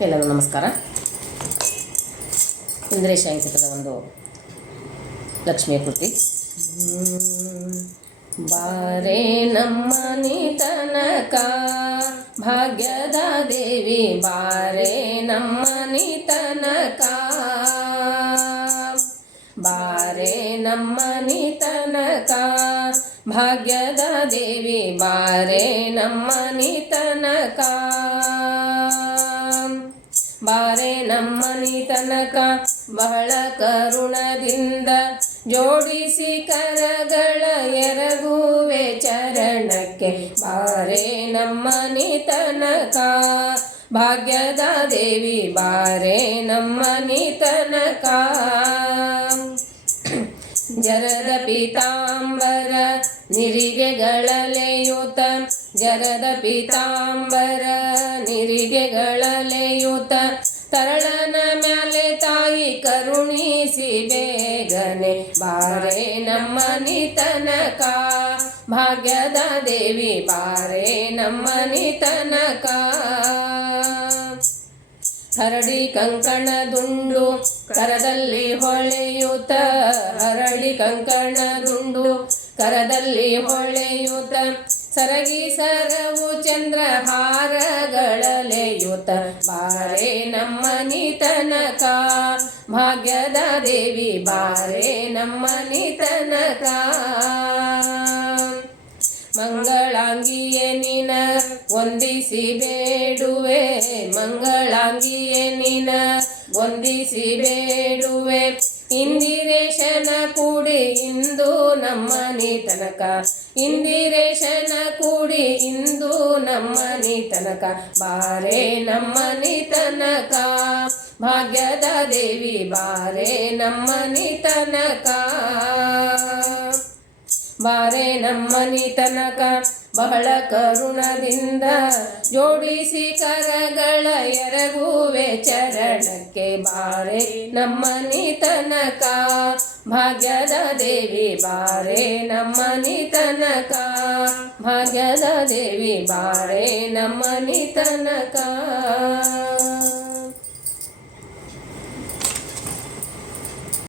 ಎಲ್ಲರಿಗೂ ನಮಸ್ಕಾರ. ಇಂದ್ರೇಶ ಅಂಕಿತದ ಒಂದು ಲಕ್ಷ್ಮಿಯ ಕೃತಿ. ಬಾರೆ ನಮ್ಮನಿ ತನಕ ಭಾಗ್ಯದ ದೇವಿ, ಬಾರೆ ನಮ್ಮನಿ ತನಕ, ಬಾರೆ ನಮ್ಮನಿ ತನಕ ಭಾಗ್ಯದ ದೇವಿ, ಬಾರೆ ನಮ್ಮನಿ ತನಕ, ಬಾರೆ ನಮ್ಮನಿ ತನಕ ಬಹಳ ಕರುಣದಿಂದ ಜೋಡಿಸಿ ಕರಗಳ ಎರಗುವೆ ಚರಣಕ್ಕೆ, ಬಾರೆ ನಮ್ಮನಿ ತನಕ ಭಾಗ್ಯದ ದೇವಿ, ಬಾರೆ ನಮ್ಮನಿ ತನಕ. ಜರದ ಪೀತಾಂಬರ ನಿರಿಗೆಗಳಲೆಯುತ, ಜರದ ಪೀತಾಂಬರ ನಿರಿಗೆಗಳಲೆಯುತ, ತರಳನ ಮ್ಯಾಲೆ ತಾಯಿ ಕರುಣಿಸಿ ಬೇಗನೆ, ಬಾರೆ ನಮ್ಮನಿ ತನಕ ಭಾಗ್ಯದ ದೇವಿ, ಬಾರೆ ನಮ್ಮನಿ ತನಕ. ಹರಡಿ ಕಂಕಣ ದುಂಡು ಕರದಲ್ಲಿ ಹೊಳೆಯುತ್ತ, ಹರಡಿ ಕಂಕಣ ದುಂಡು ಕರದಲ್ಲಿ ಹೊಳೆಯುತ್ತ, ಸರಗಿ ಸರವು ಚಂದ್ರಹಾರಗಳಲೆಯುತ್ತ, ಬಾರೆ ನಮ್ಮನಿ ತನಕ ಭಾಗ್ಯದ ದೇವಿ, ಬಾರೆ ನಮ್ಮನಿ ತನಕ. ಮಂಗಳಾಂಗಿಯೇ ನಿನ ವಂದಿಸಿ ಬೇಡುವೆ, ಮಂಗಳಾಂಗಿಯೇ ನಿನ ವಂದಿಸಿ ಬೇಡುವೆ, ಇಂದಿರೇಶನ ಕೂಡಿ ಇಂದು ನಮ್ಮನಿ ತನಕ, ಇಂದಿರೇಶನ ಕೂಡಿ ಇಂದು ನಮ್ಮನಿ ತನಕ, ಬಾರೆ ನಮ್ಮನಿ ತನಕ ಭಾಗ್ಯದ ದೇವಿ, ಬಾರೆ ನಮ್ಮನಿ ತನಕ, ಬಾರೆ ನಮ್ಮನಿ ತನಕ ಬಹಳ ಕರುಣದಿಂದ ಜೋಡಿಸಿ ಕರಗಳ ಎರಗುವೆ ಚರಣಕ್ಕೆ, ಬಾರೆ ನಮ್ಮನಿ ತನಕ ಭಾಗ್ಯದ ದೇವಿ, ಬಾರೆ ನಮ್ಮನಿ ತನಕ, ಭಾಗ್ಯದ ದೇವಿ, ಬಾರೆ ನಮ್ಮನಿ ತನಕ.